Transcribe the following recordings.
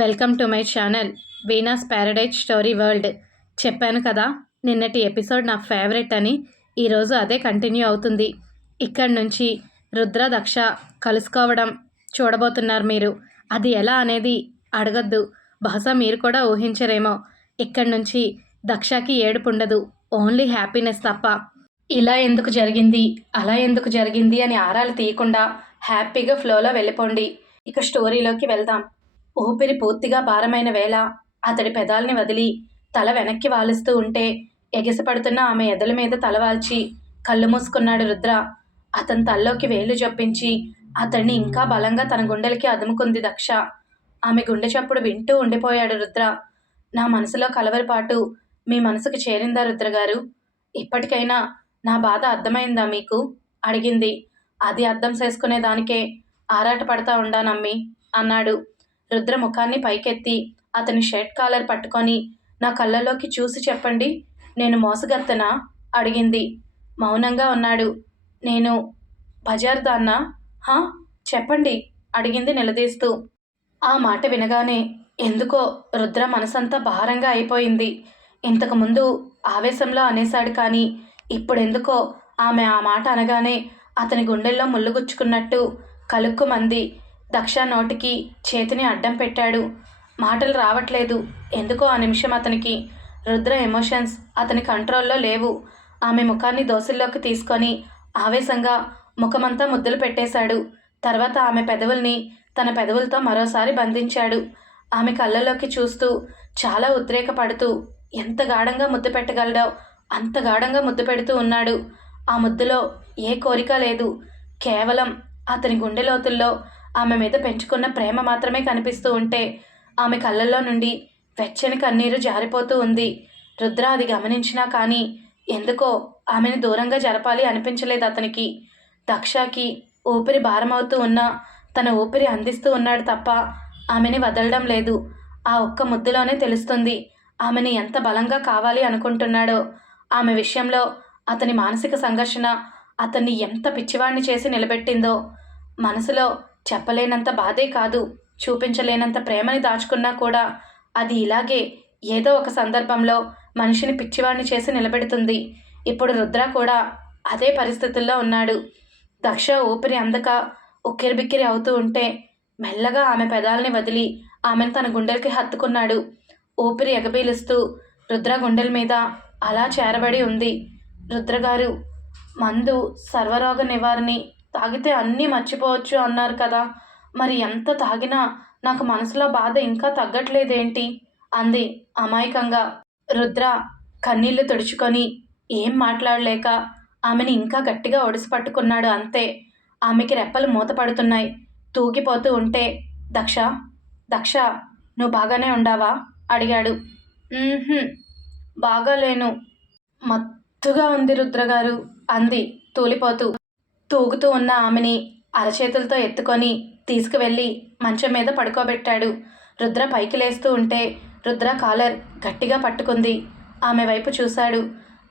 Welcome to my channel Veena's paradise story world. చెప్పాను కదా నిన్నటి ఎపిసోడ్ నా ఫేవరెట్ అని. ఈరోజు అదే కంటిన్యూ అవుతుంది. ఇక్కడి నుంచి రుద్ర దక్ష కలుసుకోవడం చూడబోతున్నారు మీరు. అది ఎలా అనేది అడగద్దు. బహుశా మీరు కూడా ఊహించరేమో. ఇక్కడి నుంచి దక్షకి ఏడుపు ఉండదు. ఓన్లీ హ్యాపీనెస్ తప్ప. ఇలా ఎందుకు జరిగింది? అలా ఎందుకు జరిగింది అని ఆరాలు తీయకుండా హ్యాపీగా ఫ్లోలో వెళ్ళిపోండి. ఇక స్టోరీలోకి వెళ్దాం. ఊపిరి పూర్తిగా భారమైన వేళ అతడి పెదాల్ని వదిలి తల వెనక్కి వాలుస్తూ ఉంటే ఎగసిపడుతున్న ఆమె ఎదల మీద తలవాల్చి కళ్ళు మూసుకున్నాడు రుద్ర. అతని తల్లోకి వేలు జొప్పించి అతన్ని ఇంకా బలంగా తన గుండెలకి అదుముకుంది దక్ష. ఆమె గుండె చప్పుడు వింటూ ఉండిపోయాడు రుద్ర. నా మనసులో కలవరపాటు మీ మనసుకు చేరిందా రుద్ర గారు? ఇప్పటికైనా నా బాధ అర్థమైందా మీకు? అడిగింది. అది అర్థం చేసుకునేదానికే ఆరాటపడతా ఆరాట పడతా ఉండానమ్మి అన్నాడు. రుద్ర ముఖాన్ని పైకెత్తి అతని షర్ట్ కాలర్ పట్టుకొని నా కళ్ళలోకి చూసి చెప్పండి నేను మోసగత్తనా? అడిగింది. మౌనంగా ఉన్నాడు. నేను బజార్ దాన్నా? హా? చెప్పండి అడిగింది నిలదీస్తూ. ఆ మాట వినగానే ఎందుకో రుద్ర మనసంతా భారంగా అయిపోయింది. ఇంతకుముందు ఆవేశంలో అనేశాడు కానీ ఇప్పుడెందుకో ఆమె ఆ మాట అనగానే అతని గుండెల్లో ముళ్ళుగుచ్చుకున్నట్టు కలుక్కుమంది. లక్ష నోటికి చేతిని అడ్డం పెట్టాడు. మాటలు రావట్లేదు. ఎందుకో ఆ నిమిషం అతనికి? రుద్ర ఎమోషన్స్ అతని కంట్రోల్లో లేవు. ఆమె ముఖాన్ని దోశల్లోకి తీసుకొని ఆవేశంగా ముఖమంతా ముద్దులు పెట్టేశాడు. తర్వాత ఆమె పెదవుల్ని తన పెదవులతో మరోసారి బంధించాడు. ఆమె కళ్ళలోకి చూస్తూ చాలా ఉద్రేకపడుతూ ఎంత గాఢంగా ముద్దు పెట్టగలడో అంత గాఢంగా ముద్దు పెడుతూ ఉన్నాడు. ఆ ముద్దులో ఏ కోరిక లేదు. కేవలం అతని గుండె లోతుల్లో ఆమె మీద పెంచుకున్న ప్రేమ మాత్రమే కనిపిస్తూ ఉంటే ఆమె కళ్ళల్లో నుండి వెచ్చని కన్నీరు జారిపోతూ ఉంది. రుద్ర అది గమనించినా కానీ ఎందుకో ఆమెను దూరంగా జరపాలి అనిపించలేదు అతనికి. దక్షకి ఊపిరి భారమవుతూ ఉన్నా తన ఊపిరి అందిస్తూ ఉన్నాడు తప్ప ఆమెని వదలడం లేదు. ఆ ఒక్క ముద్దులోనే తెలుస్తుంది ఆమెని ఎంత బలంగా కావాలి అనుకుంటున్నాడో. ఆమె విషయంలో అతని మానసిక సంఘర్షణ అతన్ని ఎంత పిచ్చివాణ్ణి చేసి నిలబెట్టిందో. మనసులో చెప్పలేనంత బాధే కాదు. చూపించలేనంత ప్రేమని దాచుకున్నా కూడా అది ఇలాగే ఏదో ఒక సందర్భంలో మనిషిని పిచ్చివాణ్ణి చేసి నిలబెడుతుంది. ఇప్పుడు రుద్ర కూడా అదే పరిస్థితుల్లో ఉన్నాడు. దక్ష ఊపిరి అందక ఉక్కిరిబిక్కిరి అవుతూ ఉంటే మెల్లగా ఆమె పెదాలని వదిలి ఆమెను తన గుండెలకి హత్తుకున్నాడు. ఊపిరి ఎగబీలుస్తూ రుద్ర గుండెల మీద అలా చేరబడి ఉంది. రుద్రగారు మందు సర్వరోగ నివారణి తాగితే అన్నీ మర్చిపోవచ్చు అన్నారు కదా. మరి ఎంత తాగినా నాకు మనసులో బాధ ఇంకా తగ్గట్లేదేంటి? అంది అమాయకంగా. రుద్ర కన్నీళ్ళు తుడుచుకొని ఏం మాట్లాడలేక ఆమెని ఇంకా గట్టిగా ఒడిసి పట్టుకున్నాడు అంతే. ఆమెకి రెప్పలు మూతపడుతున్నాయి. తూగిపోతూ ఉంటే దక్ష దక్ష నువ్వు బాగానే ఉండావా? అడిగాడు. బాగాలేను. మత్తుగా ఉంది రుద్రగారు అంది తూలిపోతూ. తూగుతూ ఉన్న ఆమెని అరచేతులతో ఎత్తుకొని తీసుకువెళ్ళి మంచం మీద పడుకోబెట్టాడు. రుద్ర పైకి లేస్తూ ఉంటే రుద్ర కాలర్ గట్టిగా పట్టుకుంది. ఆమె వైపు చూశాడు.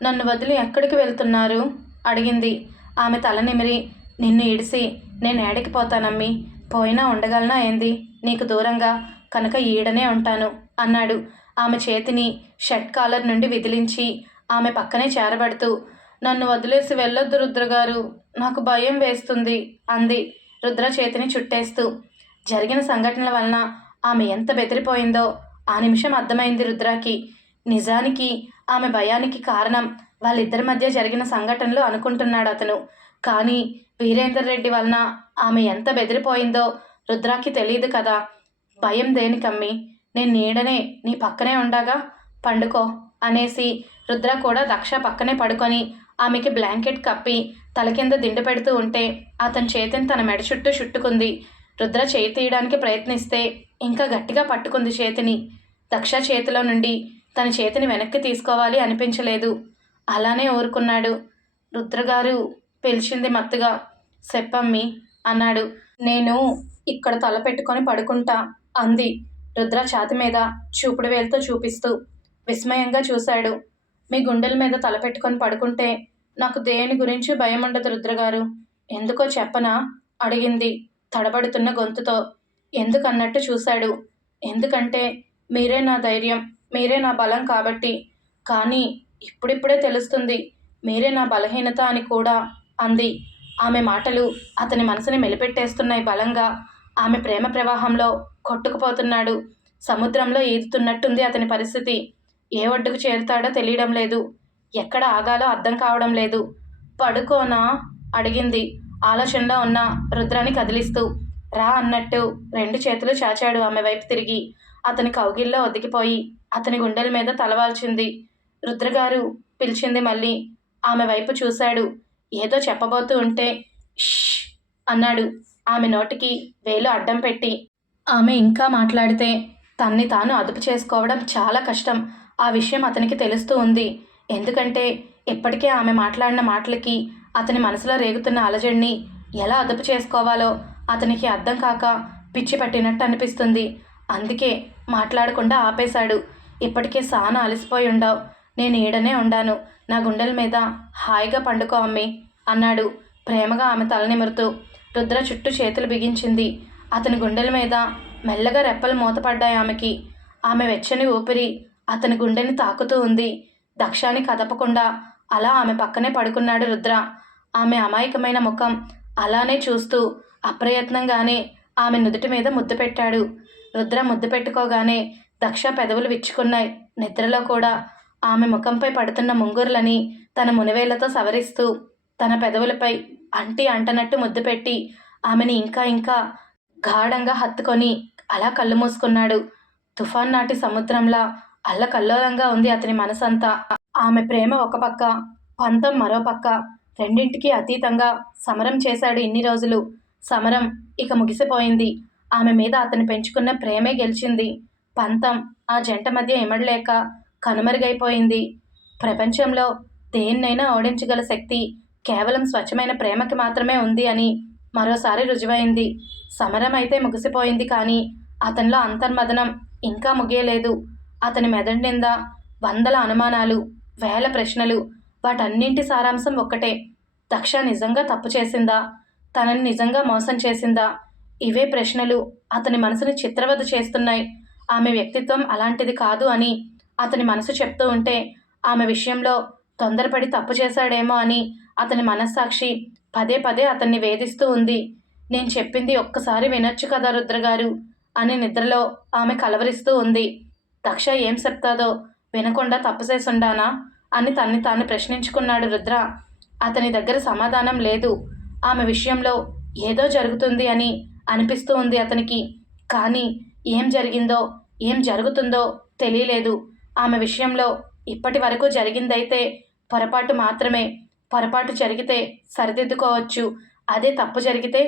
నన్ను వదిలి ఎక్కడికి వెళ్తున్నారు? అడిగింది. ఆమె తల నిమిరి నిన్ను ఇడిసి నేను ఏడకిపోతానమ్మి పోయినా ఉండగలనా ఏంది? నీకు దూరంగా కనుక ఈడనే ఉంటాను అన్నాడు. ఆమె చేతిని షర్ట్ కాలర్ నుండి విదిలించి ఆమె పక్కనే చేరబడుతూ నన్ను వదిలేసి వెళ్ళొద్దు రుద్రగారు. నాకు భయం వేస్తుంది అంది రుద్ర చేతిని చుట్టేస్తూ. జరిగిన సంఘటనల వలన ఆమె ఎంత బెదిరిపోయిందో. ఆ నిమిషం అర్థమైంది రుద్రకి. నిజానికి ఆమె భయానికి కారణం వాళ్ళిద్దరి మధ్య జరిగిన సంఘటనలు అనుకుంటున్నాడు అతను. కానీ వీరేందర్ రెడ్డి వలన ఆమె ఎంత బెదిరిపోయిందో రుద్రాకి తెలియదు కదా. భయం దేనికమ్మి? నేను నీడనే నీ పక్కనే ఉండగా పండుకో అనేసి రుద్ర కూడా దక్ష పక్కనే పడుకొని ఆమెకి బ్లాంకెట్ కప్పి తల కింద దిండు పెడుతూ ఉంటే అతని చేతిని తన మెడ చుట్టూ చుట్టుకుంది. రుద్ర చేయి తీయడానికి ప్రయత్నిస్తే ఇంకా గట్టిగా పట్టుకుంది చేతిని. దక్ష చేతిలో నుండి తన చేతిని వెనక్కి తీసుకోవాలి అనిపించలేదు. అలానే ఊరుకున్నాడు. రుద్రగారు పిలిచింది మత్తుగా చెప్పమ్మి అన్నాడు. నేను ఇక్కడ తల పెట్టుకొని పడుకుంటా అంది. రుద్ర ఛాతి మీద చూపుడు వేలుతో చూపిస్తూ విస్మయంగా చూశాడు. మీ గుండెల మీద తలపెట్టుకొని పడుకుంటే నాకు దేని గురించి భయం ఉండదు రుద్రగారు. ఎందుకో చెప్పనా? అడిగింది తడబడుతున్న గొంతుతో. ఎందుకన్నట్టు చూశాడు. ఎందుకంటే మీరే నా ధైర్యం మీరే నా బలం కాబట్టి. కానీ ఇప్పుడిప్పుడే తెలుస్తుంది మీరే నా బలహీనత అని కూడా అంది. ఆమె మాటలు అతని మనసుని మెలిపెట్టేస్తున్నాయి బలంగా. ఆమె ప్రేమ ప్రవాహంలో కొట్టుకుపోతున్నాడు. సముద్రంలో ఈదుతున్నట్టుంది అతని పరిస్థితి. ఏ ఒడ్డుకు చేరుతాడో తెలియడం లేదు. ఎక్కడ ఆగాలో అర్థం కావడం లేదు. పడుకోనా? అడిగింది. ఆలోచనలో ఉన్న రుద్రాన్ని కదిలిస్తూ. రా అన్నట్టు రెండు చేతులు చాచాడు ఆమె వైపు తిరిగి. అతని కౌగిల్లో ఒదిగిపోయి అతని గుండెల మీద తలవాల్చింది రుద్రగారు పిలిచింది మళ్ళీ. ఆమె వైపు చూశాడు. ఏదో చెప్పబోతూ ఉంటే ష్ అన్నాడు. ఆమె నోటికి వేలు అడ్డం పెట్టి. ఆమె ఇంకా మాట్లాడితే తన్ని తాను అదుపు చేసుకోవడం చాలా కష్టం. ఆ విషయం అతనికి తెలుస్తూ ఉంది. ఎందుకంటే ఇప్పటికే ఆమె మాట్లాడిన మాటలకి అతని మనసులో రేగుతున్న అలజడిని ఎలా అదుపు చేసుకోవాలో అతనికి అర్థం కాక పిచ్చి పట్టినట్టు అనిపిస్తుంది. అందుకే మాట్లాడకుండా ఆపేశాడు. ఇప్పటికే సాన అలసిపోయి ఉండవు. నేను ఈడనే ఉండాను. నా గుండెల మీద హాయిగా పండుకో అమ్మి అన్నాడు. ప్రేమగా ఆమె తల నిమురుతూ రుద్ర చుట్టూ చేతులు బిగించింది. అతని గుండెల మీద మెల్లగా రెప్పలు మూతపడ్డాయి ఆమెకి. ఆమె వెచ్చని ఊపిరి అతని గుండెని తాకుతూ ఉంది. దక్షాన్ని కదపకుండా అలా ఆమె పక్కనే పడుకున్నాడు రుద్ర. ఆమె అమాయకమైన ముఖం అలానే చూస్తూ అప్రయత్నంగానే ఆమె నుదుటి మీద ముద్దు పెట్టాడు. రుద్ర ముద్దు పెట్టుకోగానే దక్ష పెదవులు విచ్చుకున్నాయి. నిద్రలో కూడా ఆమె ముఖంపై పడుతున్న ముంగురులని తన మునివేళ్ళతో సవరిస్తూ తన పెదవులపై అంటి అంటనట్టు ముద్దు పెట్టి ఆమెని ఇంకా ఇంకా గాఢంగా హత్తుకొని అలా కళ్ళు మూసుకున్నాడు. తుఫాన్ నాటి సముద్రంలా అల్లకల్లోలంగా ఉంది అతని మనసంతా. ఆమె ప్రేమ ఒక పక్క పంతం మరో పక్క. రెండింటికి అతీతంగా సమరం చేశాడు ఇన్ని రోజులు. సమరం ఇక ముగిసిపోయింది. ఆమె మీద అతను పెంచుకున్న ప్రేమే గెలిచింది. పంతం ఆ జంట మధ్య ఇమడలేక కనుమరుగైపోయింది. ప్రపంచంలో దేన్నైనా ఓడించగల శక్తి కేవలం స్వచ్ఛమైన ప్రేమకి మాత్రమే ఉంది అని మరోసారి రుజువైంది. సమరం అయితే ముగిసిపోయింది కానీ అతనిలో అంతర్మదనం ఇంకా ముగియలేదు. అతని మెదడు నిందా వందల అనుమానాలు వేల ప్రశ్నలు వాటన్నింటి సారాంశం ఒక్కటే. దక్ష నిజంగా తప్పు చేసిందా? తనని నిజంగా మోసం చేసిందా? ఇవే ప్రశ్నలు అతని మనసుని చిత్రవద చేస్తున్నాయి. ఆమె వ్యక్తిత్వం అలాంటిది కాదు అని అతని మనసు చెప్తూ ఉంటే ఆమె విషయంలో తొందరపడి తప్పు చేశాడేమో అని అతని మనస్సాక్షి పదే పదే అతన్ని వేధిస్తూ ఉంది. నేను చెప్పింది ఒక్కసారి వినొచ్చు కదా రుద్రగారు? అని నిద్రలో ఆమె కలవరిస్తూ ఉంది. దక్ష ఏం చెప్తాదో వినకుండా తప్పు చేసుండానా అని తన్ని తాను ప్రశ్నించుకున్నాడు రుద్ర. అతని దగ్గర సమాధానం లేదు. ఆమె విషయంలో ఏదో జరుగుతుంది అని అనిపిస్తూ ఉంది అతనికి. కానీ ఏం జరిగిందో ఏం జరుగుతుందో తెలియలేదు. ఆమె విషయంలో ఇప్పటి వరకు జరిగిందైతే పొరపాటు మాత్రమే. పొరపాటు జరిగితే సరిదిద్దుకోవచ్చు. అదే తప్పు జరిగితే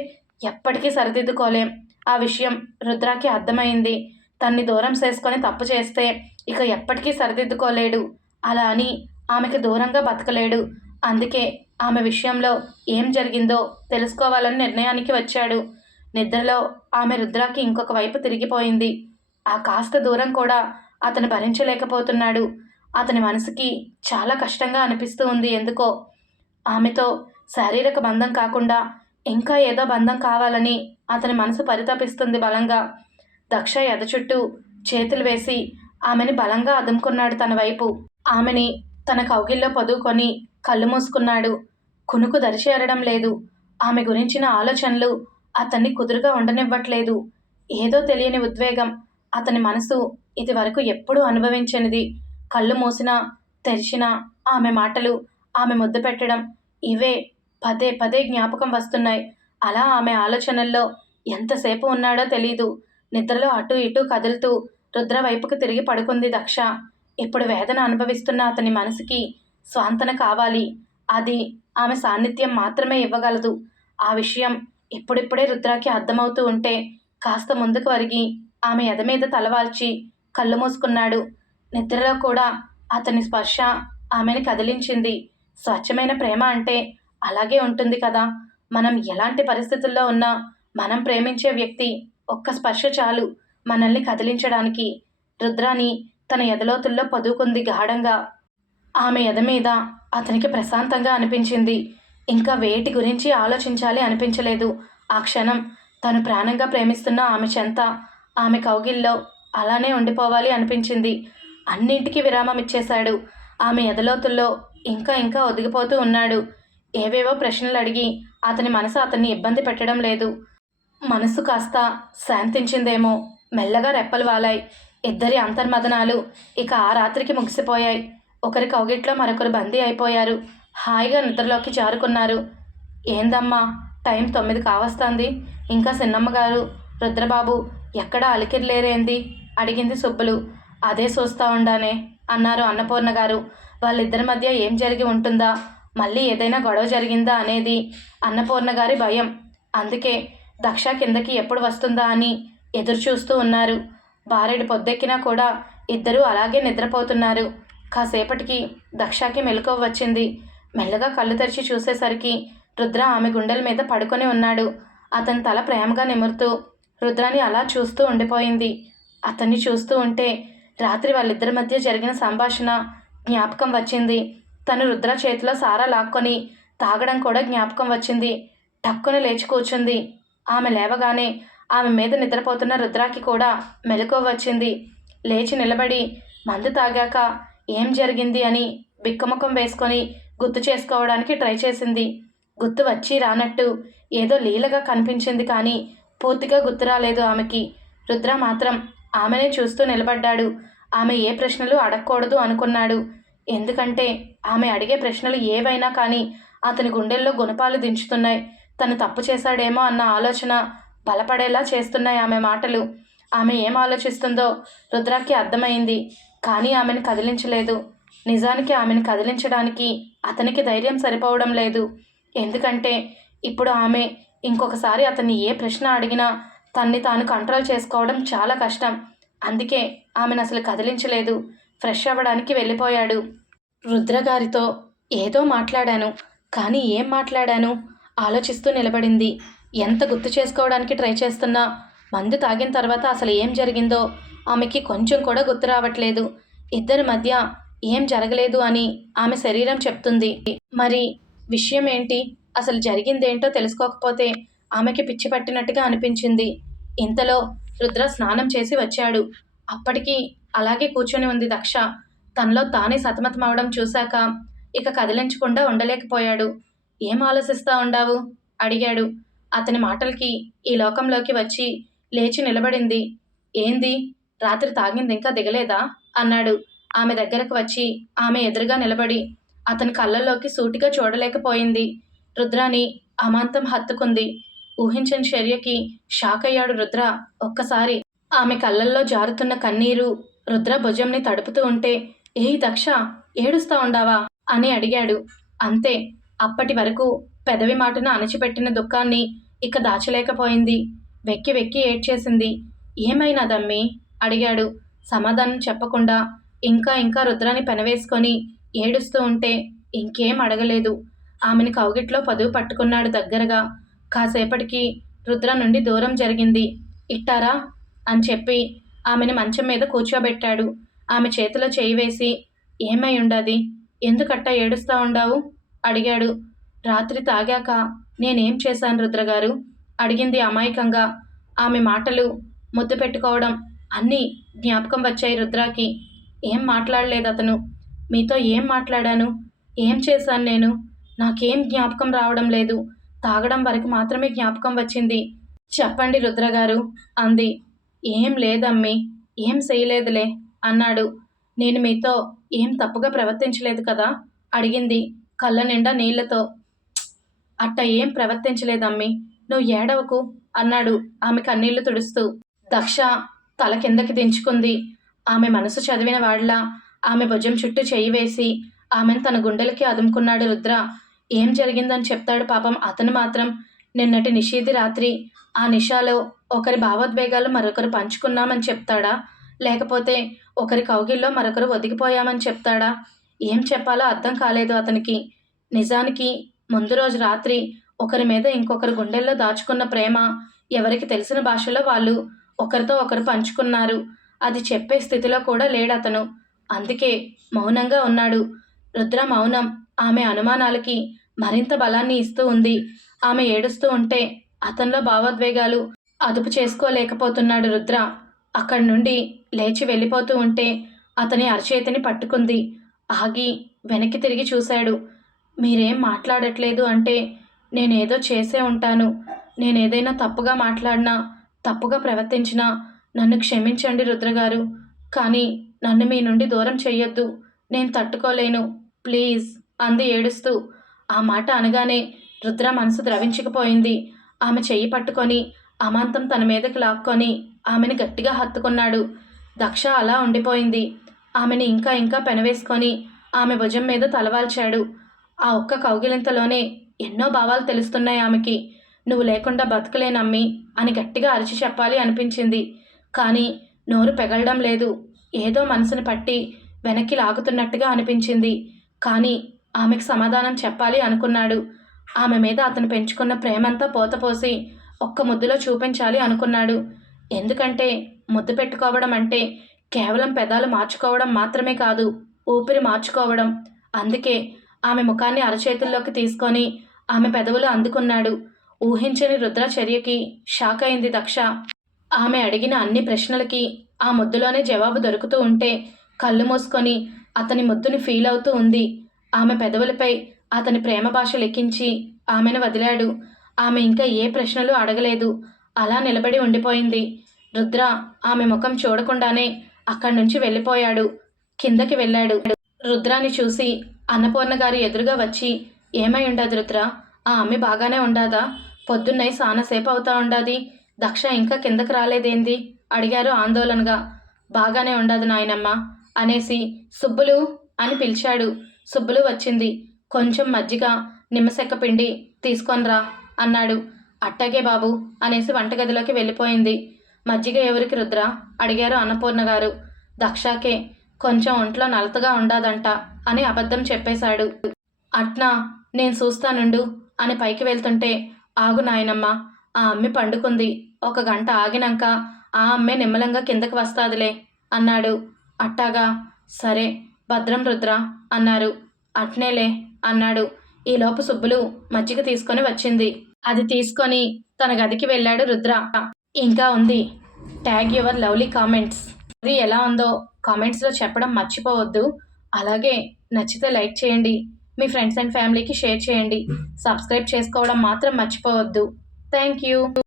ఎప్పటికీ సరిదిద్దుకోలేం. ఆ విషయం రుద్రాకి అర్థమైంది. తన్ని దూరం చేసుకొని తప్పు చేస్తే ఇక ఎప్పటికీ సరిదిద్దుకోలేడు. అలా అని ఆమెకి దూరంగా బతకలేడు. అందుకే ఆమె విషయంలో ఏం జరిగిందో తెలుసుకోవాలని నిర్ణయానికి వచ్చాడు. నిద్రలో ఆమె రుద్రాకి ఇంకొక వైపు తిరిగిపోయింది. ఆ కాస్త దూరం కూడా అతను భరించలేకపోతున్నాడు. అతని మనసుకి చాలా కష్టంగా అనిపిస్తూ ఉంది ఎందుకో. ఆమెతో శారీరక బంధం కాకుండా ఇంకా ఏదో బంధం కావాలని అతని మనసు పరితపిస్తుంది బలంగా. దక్ష ఎద చుట్టూ చేతులు వేసి ఆమెని బలంగా అదుముకున్నాడు తన వైపు. ఆమెని తన కౌగిల్లో పొదువుకొని కళ్ళు మూసుకున్నాడు. కునుకు దరిచేరడం లేదు. ఆమె గురించిన ఆలోచనలు అతన్ని కుదురుగా ఉండనివ్వట్లేదు. ఏదో తెలియని ఉద్వేగం అతని మనసు ఇది వరకు ఎప్పుడూ అనుభవించనిది. కళ్ళు మూసినా తెరిచినా ఆమె మాటలు ఆమె ముద్దు పెట్టడం ఇవే పదే పదే జ్ఞాపకం వస్తున్నాయి. అలా ఆమె ఆలోచనల్లో ఎంతసేపు ఉన్నాడో తెలీదు. నిద్రలో అటు ఇటు కదులుతూ రుద్ర వైపుకు తిరిగి పడుకుంది దక్ష. ఇప్పుడు వేదన అనుభవిస్తున్న అతని మనసుకి స్వాంతన కావాలి. అది ఆమె సాన్నిధ్యం మాత్రమే ఇవ్వగలదు. ఆ విషయం ఇప్పుడిప్పుడే రుద్రాకి అర్థమవుతూ ఉంటే కాస్త ముందుకు వరిగి ఆమె ఎద మీద తలవాల్చి కళ్ళు మూసుకున్నాడు. నిద్రలో కూడా అతని స్పర్శ ఆమెని కదిలించింది. స్వచ్ఛమైన ప్రేమ అంటే అలాగే ఉంటుంది కదా. మనం ఎలాంటి పరిస్థితుల్లో ఉన్నా మనం ప్రేమించే వ్యక్తి ఒక్క స్పర్శ చాలు. మనల్ని కదిలించడానికి రుద్రాని తన ఎదలోతుల్లో పదువుకుంది గాఢంగా. ఆమె ఎద మీద అతనికి ప్రశాంతంగా అనిపించింది. ఇంకా వేటి గురించి ఆలోచించాలి అనిపించలేదు. ఆ క్షణం తను ప్రాణంగా ప్రేమిస్తున్న ఆమె చెంత ఆమె కౌగిల్లో అలానే ఉండిపోవాలి అనిపించింది. అన్నింటికీ విరామం ఇచ్చేశాడు. ఆమె ఎదలోతుల్లో ఇంకా ఇంకా ఒదిగిపోతూ ఉన్నాడు. ఏవేవో ప్రశ్నలు అడిగి అతని మనసు అతన్ని ఇబ్బంది పెట్టడం లేదు. మనసు కాస్త శాంతించిందేమో. మెల్లగా రెప్పలు వాలాయి. ఇద్దరి అంతర్మదనాలు ఇక ఆ రాత్రికి ముగిసిపోయాయి. ఒకరి కౌగిట్లో మరొకరు బందీ అయిపోయారు. హాయిగా నిద్రలోకి జారుకున్నారు. ఏందమ్మా టైం తొమ్మిది కావస్తుంది. ఇంకా సిన్నమ్మ గారు రుద్రబాబు ఎక్కడా అలికిర్లేరేంది? అడిగింది సుబ్బులు. అదే చూస్తా ఉండానే అన్నారు అన్నపూర్ణ గారు వాళ్ళిద్దరి మధ్య ఏం జరిగి ఉంటుందా? మళ్ళీ ఏదైనా గొడవ జరిగిందా? అనేది అన్నపూర్ణ గారి భయం. అందుకే దక్ష కిందకి ఎప్పుడు వస్తుందా అని ఎదురు చూస్తూ ఉన్నారు. బారెడు పొద్దెక్కినా కూడా ఇద్దరూ అలాగే నిద్రపోతున్నారు. కాసేపటికి దక్షకి మెలకువ వచ్చింది. మెల్లగా కళ్ళు తెరిచి చూసేసరికి రుద్ర ఆమె గుండెల మీద పడుకొని ఉన్నాడు. అతని తల ప్రేమగా నిమురుతూ రుద్రాని అలా చూస్తూ ఉండిపోయింది. అతన్ని చూస్తూ ఉంటే రాత్రి వాళ్ళిద్దరి మధ్య జరిగిన సంభాషణ జ్ఞాపకం వచ్చింది. తను రుద్ర చేతిలో సారా లాక్కొని తాగడం కూడా జ్ఞాపకం వచ్చింది. టక్కున లేచి కూర్చుంది. ఆమె లేవగానే ఆమె మీద నిద్రపోతున్న రుద్రాకి కూడా మెలకువ వచ్చింది. లేచి నిలబడి మందు తాగాక ఏం జరిగింది అని బిక్కముఖం వేసుకొని గుర్తు చేసుకోవడానికి ట్రై చేసింది. గుర్తు వచ్చి రానట్టు ఏదో లీలగా కనిపించింది కానీ పూర్తిగా గుర్తు రాలేదు ఆమెకి. రుద్ర మాత్రం ఆమెనే చూస్తూ నిలబడ్డాడు. ఆమె ఏ ప్రశ్నలు అడగకూడదు అనుకున్నాడు. ఎందుకంటే ఆమె అడిగే ప్రశ్నలు ఏవైనా కానీ అతని గుండెల్లో గుణపాలు దించుతున్నాయి. తను తప్పు చేశాడేమో అన్న ఆలోచన బలపడేలా చేస్తున్నాయి ఆమె మాటలు. ఆమె ఏం ఆలోచిస్తుందో రుద్రాకి అర్థమైంది. కానీ ఆమెను కదిలించలేదు. నిజానికి ఆమెను కదిలించడానికి అతనికి ధైర్యం సరిపోవడం లేదు. ఎందుకంటే ఇప్పుడు ఆమె ఇంకొకసారి అతన్ని ఏ ప్రశ్న అడిగినా తన్ని తాను కంట్రోల్ చేసుకోవడం చాలా కష్టం. అందుకే ఆమెను అసలు కదిలించలేదు. ఫ్రెష్ అవ్వడానికి వెళ్ళిపోయాడు. రుద్రగారితో ఏదో మాట్లాడాను. కానీ ఏం మాట్లాడాను? ఆలోచిస్తూ నిలబడింది. ఎంత గుర్తు చేసుకోవడానికి ట్రై చేస్తున్నా. మందు తాగిన తర్వాత అసలు ఏం జరిగిందో ఆమెకి కొంచెం కూడా గుర్తు రావట్లేదు. ఇద్దరి మధ్య ఏం జరగలేదు అని ఆమె శరీరం చెప్తుంది. మరి విషయం ఏంటి? అసలు జరిగిందేంటో తెలుసుకోకపోతే ఆమెకి పిచ్చి పట్టినట్టుగా అనిపించింది. ఇంతలో రుద్ర స్నానం చేసి వచ్చాడు. అప్పటికి అలాగే కూర్చొని ఉంది దక్ష. తనలో తానే సతమతమవడం చూశాక ఇక కదిలించకుండా ఉండలేకపోయాడు. ఏం ఆలోచిస్తా ఉండావు? అడిగాడు. అతని మాటలకి ఈ లోకంలోకి వచ్చి లేచి నిలబడింది. ఏంది? రాత్రి తాగింది ఇంకా దిగలేదా? అన్నాడు. ఆమె దగ్గరకు వచ్చి ఆమె ఎదురుగా నిలబడి అతని కళ్ళల్లోకి సూటిగా చూడలేకపోయింది. రుద్రాని అమాంతం హత్తుకుంది. ఊహించని చర్యకి షాక్ అయ్యాడు రుద్ర. ఒక్కసారి ఆమె కళ్ళల్లో జారుతున్న కన్నీరు రుద్ర భుజంని తడుపుతూ ఉంటే ఏ దక్ష ఏడుస్తా ఉండావా? అని అడిగాడు. అంతే అప్పటి వరకు పెదవి మాటను అణచిపెట్టిన దుఃఖాన్ని ఇక దాచలేకపోయింది. వెక్కి వెక్కి ఏడ్చేసింది. ఏమైనా దమ్మి? అడిగాడు. సమాధానం చెప్పకుండా ఇంకా ఇంకా రుద్రాన్ని పెనవేసుకొని ఏడుస్తూ ఉంటే ఇంకేం అడగలేదు. ఆమెని కౌగిట్లో పదువు పట్టుకున్నాడు దగ్గరగా. కాసేపటికి రుద్ర నుండి దూరం జరిగింది. ఇట్టారా? అని చెప్పి ఆమెను మంచం మీద కూర్చోబెట్టాడు. ఆమె చేతిలో చేయి వేసి ఏమై ఉండది? ఎందుకట్టా ఏడుస్తూ ఉండావు? అడిగాడు. రాత్రి తాగాక నేనేం చేశాను రుద్రగారు? అడిగింది అమాయకంగా. ఆమె మాటలు ముద్దు పెట్టుకోవడం అన్నీ జ్ఞాపకం వచ్చాయి రుద్రాకి. ఏం మాట్లాడలేదు అతను మీతో ఏం మాట్లాడాను? ఏం చేశాను నేను? నాకేం జ్ఞాపకం రావడం లేదు. తాగడం వరకు మాత్రమే జ్ఞాపకం వచ్చింది. చెప్పండి రుద్రగారు అంది. ఏం లేదమ్మి. ఏం చేయలేదులే అన్నాడు. నేను మీతో ఏం తప్పుగా ప్రవర్తించలేదు కదా? అడిగింది. కళ్ళ నిండా నీళ్ళతో అట్ట ఏం ప్రవర్తించలేదమ్మి నువ్వు ఏడవకు అన్నాడు ఆమె కన్నీళ్ళు తుడుస్తూ. దక్ష తల కిందకి దించుకుంది. ఆమె మనసు చదివిన వాళ్ళ ఆమె భుజం చుట్టూ చేయి వేసి ఆమెను తన గుండెలకి అదుముకున్నాడు రుద్ర. ఏం జరిగిందని చెప్తాడు పాపం అతను మాత్రం. నిన్నటి నిషేధి రాత్రి ఆ నిషాలో ఒకరి భావోద్వేగాలు మరొకరు పంచుకున్నామని చెప్తాడా? లేకపోతే ఒకరి కౌగిల్లో మరొకరు ఒదిగిపోయామని చెప్తాడా? ఏం చెప్పాలో అర్థం కాలేదు అతనికి. నిజానికి ముందు రోజు రాత్రి ఒకరి మీద ఇంకొకరి గుండెల్లో దాచుకున్న ప్రేమ ఎవరికి తెలిసిన భాషలో వాళ్ళు ఒకరితో ఒకరు పంచుకున్నారు. అది చెప్పే స్థితిలో కూడా లేడు అతను అందుకే మౌనంగా ఉన్నాడు. రుద్ర మౌనం ఆమె అనుమానాలకి మరింత బలాన్ని ఇస్తూ ఉంది. ఆమె ఏడుస్తూ ఉంటే అతనిలో భావోద్వేగాలు అదుపు చేసుకోలేకపోతున్నాడు రుద్ర. అక్కడి నుండి లేచి వెళ్ళిపోతూ ఉంటే అతని అరచేతిని పట్టుకుంది. ఆగి వెనక్కి తిరిగి చూశాడు. మీరేం మాట్లాడట్లేదు అంటే నేనేదో చేసే ఉంటాను. నేనేదైనా తప్పుగా మాట్లాడినా తప్పుగా ప్రవర్తించినా నన్ను క్షమించండి రుద్రగారు కానీ నన్ను మీ నుండి దూరం చెయ్యొద్దు. నేను తట్టుకోలేను. ప్లీజ్ అంది ఏడుస్తూ. ఆ మాట అనగానే రుద్ర మనసు ద్రవించకపోయింది. ఆమె చెయ్యి పట్టుకొని అమాంతం తన మీదకి లాక్కొని ఆమెను గట్టిగా హత్తుకున్నాడు. దక్ష అలా ఉండిపోయింది. ఆమెను ఇంకా ఇంకా పెనవేసుకొని ఆమె భుజం మీద తలవాల్చాడు. ఆ ఒక్క కౌగిలింతలోనే ఎన్నో భావాలు తెలుస్తున్నాయి ఆమెకి. నువ్వు లేకుండా బతకలేనమ్మి అని గట్టిగా అరిచి చెప్పాలి అనిపించింది. కానీ నోరు పెగలడం లేదు. ఏదో మనసుని పట్టి వెనక్కి లాగుతున్నట్టుగా అనిపించింది. కానీ ఆమెకు సమాధానం చెప్పాలి అనుకున్నాడు. ఆమె మీద అతను పెంచుకున్న ప్రేమంతా పోతపోసి ఒక్క ముద్దులో చూపించాలి అనుకున్నాడు. ఎందుకంటే ముద్దు పెట్టుకోవడం అంటే కేవలం పెదాలు మార్చుకోవడం మాత్రమే కాదు ఊపిరి మార్చుకోవడం. అందుకే ఆమె ముఖాన్ని అరచేతుల్లోకి తీసుకొని ఆమె పెదవులు అందుకున్నాడు. ఊహించని రుద్ర చర్యకి షాక్ అయింది దక్ష. ఆమె అడిగిన అన్ని ప్రశ్నలకి ఆ ముద్దులోనే జవాబు దొరుకుతూ ఉంటే కళ్ళు మూసుకొని అతని ముద్దుని ఫీల్ అవుతూ ఉంది. ఆమె పెదవులపై అతని ప్రేమ భాష లెక్కించి ఆమెను వదిలాడు. ఆమె ఇంకా ఏ ప్రశ్నలు అడగలేదు. అలా నిలబడి ఉండిపోయింది. రుద్ర ఆమె ముఖం చూడకుండానే అక్కడి నుంచి వెళ్ళిపోయాడు. కిందకి వెళ్ళాడు. రుద్రాని చూసి అన్నపూర్ణ గారి ఎదురుగా వచ్చి ఏమై ఉండదు రుద్ర ఆ అమ్మి బాగానే ఉండాదా? పొద్దున్నై సానసేపు అవుతా ఉండాది. దక్ష ఇంకా కిందకి రాలేదేంది? అడిగారు ఆందోళనగా. బాగానే ఉండదు నాయనమ్మ అనేసి సుబ్బులు అని పిలిచాడు. సుబ్బులు వచ్చింది. కొంచెం మజ్జిగ నిమ్మసెక్క పిండి తీసుకొనిరా అన్నాడు. అట్టాగే బాబు అనేసి వంటగదిలోకి వెళ్ళిపోయింది. మజ్జిగ ఎవరికి రుద్ర? అడిగారు అన్నపూర్ణ గారు. దక్షాకే కొంచెం ఒంట్లో నలతగా ఉండాదంట అని అబద్ధం చెప్పేశాడు. అట్నా నేను చూస్తానుండు అని పైకి వెళ్తుంటే ఆగు నాయనమ్మ ఆ అమ్మి పండుకుంది. ఒక గంట ఆగినాక ఆ అమ్మే నిమ్మలంగా కిందకి వస్తాదిలే అన్నాడు. అట్టాగా సరే భద్రం రుద్ర అన్నారు. అట్నేలే అన్నాడు. ఈలోపు సుబ్బులు మజ్జిగ తీసుకొని వచ్చింది. అది తీసుకొని తన గదికి వెళ్ళాడు రుద్ర. ఇంకా ఉంది. ట్యాగ్ యువర్ లవ్లీ కామెంట్స్ అది ఎలా ఉందో కామెంట్స్లో చెప్పడం మర్చిపోవద్దు. అలాగే నచ్చితే లైక్ చేయండి. మీ ఫ్రెండ్స్ అండ్ ఫ్యామిలీకి షేర్ చేయండి. సబ్స్క్రైబ్ చేసుకోవడం మాత్రం మర్చిపోవద్దు. Thank you